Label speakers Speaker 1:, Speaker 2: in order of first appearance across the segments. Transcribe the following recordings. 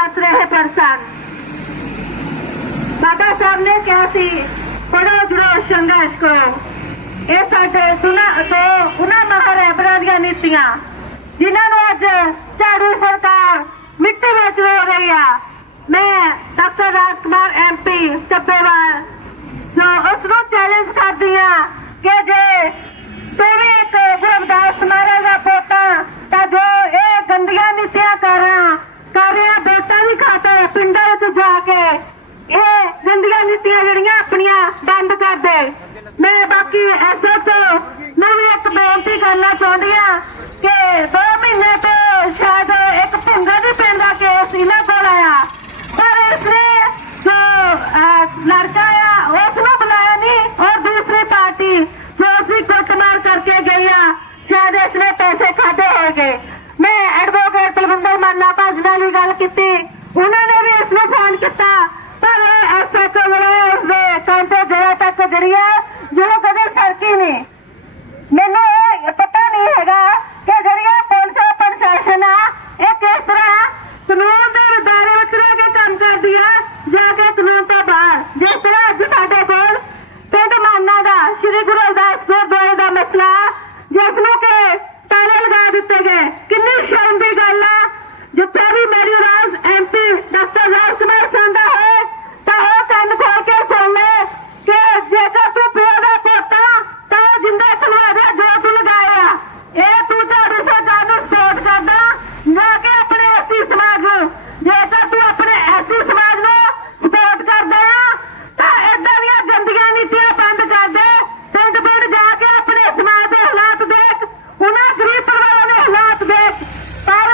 Speaker 1: ਆਸਰੇ ਹੈ ਪਰਸਨ ਬਾਬਾ ਸਾਹਿਬ ਨੇ ਕਿਹਾ ਸੀ ਪੜੋ ਜੁੜੋ ਸੰਘਰਸ਼ ਕਰੋ। ਇਹ ਸਾਡੇ ਸੁਨਾ ਤੋਂ ਉਹਨਾਂ ਮਹਾਰਾਬਰਾਂ ਦੀਆਂ ਨੀਤੀਆਂ, ਜਿਨ੍ਹਾਂ ਨੂੰ ਅੱਜ ਝਾੜੂ ਸਰਕਾਰ ਮਿੱਟੀ ਵਿੱਚ ਰੋ ਰਹੀ ਆ। ਮੈਂ ਡਾਕਟਰ ਰਾਜਕੁਮਾਰ ਐਮਪੀ ਚੱਬੇਵਾਲ, ਜੋ ਉਸ ਨੂੰ ਚੈਲੰਜ ਕਰਦੀ ਆ ਕਿ ਜੇ ਤੂੰ ਵੀ ਇੱਕ ਗੁਰਦਾਸ ਮਹਾਰਾਜ ਦਾ ਪੋਤਾ ਤਾਂ ਜੋ ਨੀਤੀਆਂ ਜਿਹੜੀਆਂ ਆਪਣੀਆਂ ਬੰਦ ਕਰ ਦੇ। ਮੈਂ ਬਾਕੀ ਐਸਐਚਓ ਨੂੰ ਵੀ ਇੱਕ ਬੇਨਤੀ ਕਰਨਾ ਚਾਹੁੰਦੀ ਆ ਕਿ ਦੋ ਮਹੀਨੇ ਤੋਂ ਸ਼ਾਇਦ ਇੱਕ ਭੁੰਗਾ ਦੇ ਪਿੰਡ ਦਾ ਕੇਸ ਇਹਨਾਂ ਕੋਲ ਆਇਆ। ਪਰ ਇਸਨੇ ਜੋ ਲੜਕਾ ਆ, ਉਸ ਨੂੰ ਬੁਲਾਇਆ ਨਹੀਂ ਔਰ ਦੂਸਰੀ ਪਾਰਟੀ ਜੋ ਉਸਦੀ ਕੁੱਟਮਾਰ ਕਰਕੇ ਗਈ ਆ, ਸ਼ਾਇਦ ਇਸਨੇ ਪੈਸੇ ਖਾਦੇ ਹੋਣਗੇ। ਮੈਂ ਐਡਵੋਕੇਟ ਬਲਵਿੰਦਰ ਮਾਨਾ ਭਾਜਨਾ ਨਾਲ ਗੱਲ ਕੀਤੀ। ਉਹਨਾਂ ਨੇ ਵੀ ਇਸ ਨੂੰ ਫੋਨ ਕੀਤਾ। ਪਰ ਐਸਐਚਓ ਜਿਹੜਾ ਉਸ ਦੇ ਕਾਊਂਟਰ ਜਗ੍ਹਾ ਤੱਕ ਜਿਹੜੀ ਆ ਜੋ ਕਦੇ ਸਰਕੀ ਨਹੀਂ। ਮੈਨੂੰ ਇਹ ਪਤਾ ਨਹੀਂ ਹੈਗਾ ਕਿ ਜਿਹੜੀ ਇਹ ਪੁਲਿਸ ਪ੍ਰਸ਼ਾਸਨ ਆ, ਇਹ ਕਿਸ ਤਰ੍ਹਾਂ ਕਾਨੂੰਨ ਦੇ ਦਾਇਰੇ ਵਿੱਚ ਰਹਿ ਕੇ ਕੰਮ ਕਰਦੀ ਆ, ਜਾ ਕੇ ਕਾਨੂੰਨ ਤੋਂ ਬਾਹਰ। ਜਿਸ ਤਰ੍ਹਾਂ ਅੱਜ ਸਾਡੇ ਕੋਲ ਪਿੰਡ ਮਾਨਾ ਦਾ ਸ੍ਰੀ ਗੁਰੂ ਰਵਿਦਾਸ ਗੁਰਦੁਆਰੇ ਦਾ ਮਸਲਾ ਜਿਸ ਨੂੰ ਕਿ ਤਾਲੇ ਲਗਾ ਦਿੱਤੇ ਗਏ ਕਿੰਨੀ ਸ਼ਰਮ ਦੀ ਗੱਲ ਆ ਜਿੱਥੇ ਵੀ ਮੇਰੀ ਰਾਜ ਐਮਪੀ ਡਾਕਟਰ ਰਾਜ ਕੁਮਾਰ ਸੰਧਾ ਹੈ ਤਾਂ ਉਹ ਕੰਨ ਖੋਲ ਕੇ ਸੁਣ ਲੈ ਕਿ ਜੇਕਰ ਤੂੰ ਪਿਓ ਦਾ ਪੋਤਾ ਤਾਂ ਉਹ ਜਿੰਦਾ ਖਲਵਾ ਦੇ ਜੋ ਤੂੰ ਲਗਾਇਆ ਇਹ ਤੂੰ ਝਾੜੂ ਸਰਕਾਰ ਨੂੰ ਸਪੋਰਟ ਕਰਦਾ ਨਾ ਕਿ ਆਪਣੇ ਐਸੀ ਸਮਾਜ ਨੂੰ ਜੇਕਰ ਤੂੰ ਆਪਣੇ ਐਸੀ ਸਮਾਜ ਨੂੰ ਸਪੋਰਟ ਕਰਦਾ ਆ ਤਾਂ ਏਦਾਂ ਦੀਆਂ ਗੰਦੀਆਂ ਨੀਤੀਆਂ ਬੰਦ ਕਰ ਦੇ ਪਿੰਡ ਪਿੰਡ ਜਾ ਕੇ ਆਪਣੇ ਸਮਾਜ ਦੇ ਹਾਲਾਤ ਦੇਖ ਉਹਨਾਂ ਗਰੀਬ ਪਰਿਵਾਰਾਂ ਦੇ ਹਾਲਾਤ ਦੇਖ ਪਰ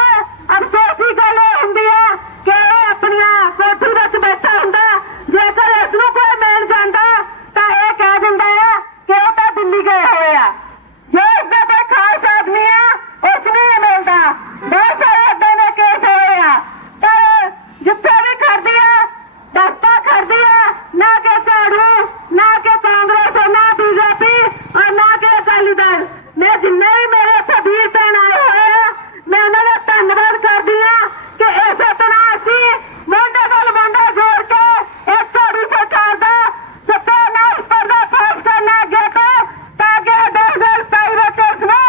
Speaker 1: ਅਫਸੋਸ ਦੀ ਗੱਲ ਇਹ ਹੁੰਦੀ ਆ ਕਿ ਇਹ ਆਪਣੀਆਂ ਕੋਠੀ ਵਿੱਚ ਬੈਠਾ ਹੁੰਦਾ ਜੇਕਰ ਇਸ ਨੂੰ ਕੋਈ ਮਿਲ ਜਾਂਦਾ ਤਾਂ ਇਹ ਕਹਿ ਦਿੰਦਾ ਆ ਕਿ ਉਹ ਤਾਂ ਦਿੱਲੀ ਗਏ ਹੋਏ ਆ ਜੋ ਇਸ ਦਾ ਕੋਈ ਖਾਸ ਆਦਮੀ ਆ ਉਸ ਨੂੰ ਨਹੀਂ ਮਿਲਦਾ ਬਹੁਤ ਸਾਰੇ ਏਦਾਂ ਦੇ ਕੇਸ ਹੋਏ ਆ ਪਰ ਜਿੱਥੇ ਵੀ ਖੜਦੀ ਆ ਦਸਤਾ ਖੜਦੀ ਆ ਨਾ ਕਿ ਝਾੜੂ ਨਾ ਕਿ ਕਾਂਗਰਸ ਨਾ ਬੀਜੇਪੀ ਔਰ ਨਾ ਕਿ ਅਕਾਲੀ ਦਲ ਮੈਂ ਜਿੰਨੇ ਵੀ ਮੇਰੇ ਇੱਥੇ ਵੀਰ ਭੈਣ ਆਏ ਹੋਏ ਆ ਮੈਂ ਉਹਨਾਂ ਦਾ ਧੰਨਵਾਦ ਕਰਦੀ ਆ ਕਿ ਇਸੇ ਤਰ੍ਹਾਂ ਅਸੀਂ ਮੋਢੇ ਨਾਲ ਮੋਢਾ ਜੋੜ ਕੇ ਇਹ ਝਾੜੂ ਸਰਕਾਰ ਦਾ ਸਤਿਆਨਾਸ਼ ਪਰਦਾ ਫਾਸ ਕਰਨਾ ਅੱਗੇ ਤੋਂ ਤਾਂ ਕਿ 2027 ਵਿੱਚ ਇਸ ਨੂੰ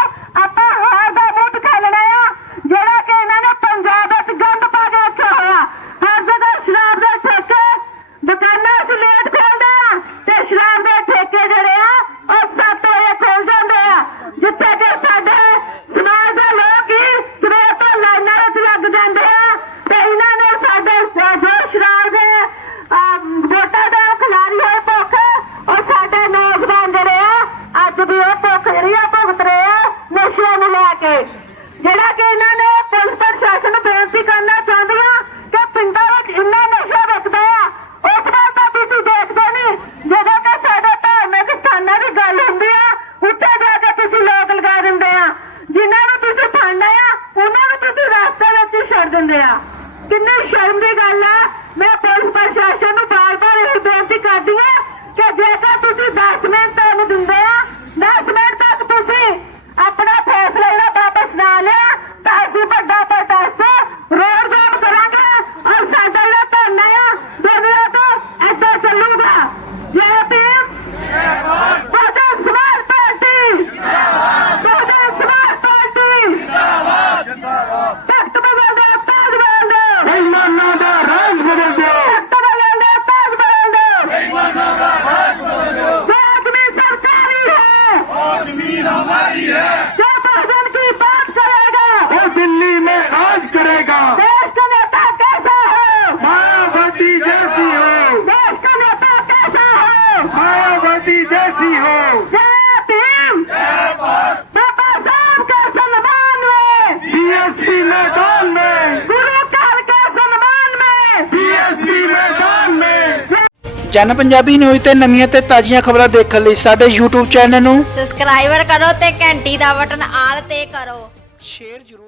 Speaker 1: ਆਪਾਂ ਹਾਰ ਦਾ ਮੁੱਢ ਖਾਲਣਾ ਆ ਜਿਹੜਾ ਕਿ ਇਹਨਾਂ ਨੇ ਪੰਜਾਬ ਵਿੱਚ ਗੰਦ ਪਾ ਕੇ ਰੱਖਿਆ ਹੋਇਆ ਹਰ ਜਗ੍ਹਾ ਸ਼ਰਾਬ ਦੇ ਠੇਕੇ ਦੁਕਾਨਾਂ ਅਸੀਂ ਲੇਟ ਖੋਲਦੇ ਆ ਤੇ ਸ਼ਰਾਬ ਦੇ ਠੇਕੇ ਜਿਹੜੇ ਆ ਉਹ ਸੱਤ ਵਜੇ ਖੁੱਲ ਜਾਂਦੇ ਆ ਜਿੱਥੇ ਕਿ ਸਾਡੇ ਸਮਾਜ ਦੇ ਲੋਕ ਹੀ ਸਵੇਰ ਤੋਂ ਲਾਈਨਾਂ ਵਿੱਚ ਲੱਗ ਜਾਂਦੇ ਆ ਤੇ ਇਹਨਾਂ ਨੇ ਸਾਡੇ ਜੋ ਸ਼ਰਾਬ ਦੇ ਵੋਟਾਂ ਦਾ ਖਿਲਾਰੀ ਹੋਏ ਭੁੱਖ, ਉਹ ਸਾਡੇ ਨੌਜਵਾਨ ਜਿਹੜੇ ਆ, ਅੱਜ ਵੀ ਉਹ ਭੁੱਖ ਜਿਹੜੀ ਆ ਭੁਗਤ ਰਹੇ ਆ, ਨਸ਼ਿਆਂ ਨੂੰ ਲੈ ਕੇ।
Speaker 2: मायावती जैसी हो
Speaker 1: जय भीम बाबा साहब के सम्मान में
Speaker 2: बीएसपी मैदान में
Speaker 1: गुरु काल के सम्मान में
Speaker 2: बीएसपी मैदान में
Speaker 3: ਜਨ ਪੰਜਾਬੀ ਨਿਊਜ਼ ਤੇ ਨਵੀਆਂ ਤੇ ਤਾਜ਼ੀਆਂ ਖਬਰਾਂ ਦੇਖਣ ਲਈ ਸਾਡੇ YouTube ਚੈਨਲ ਨੂੰ
Speaker 4: ਸਬਸਕ੍ਰਾਈਬਰ ਕਰੋ ਤੇ ਘੰਟੀ ਦਾ ਬਟਨ ਆਲ ਤੇ ਕਰੋ
Speaker 3: ਸ਼ੇਅਰ ਜ਼ਰੂਰ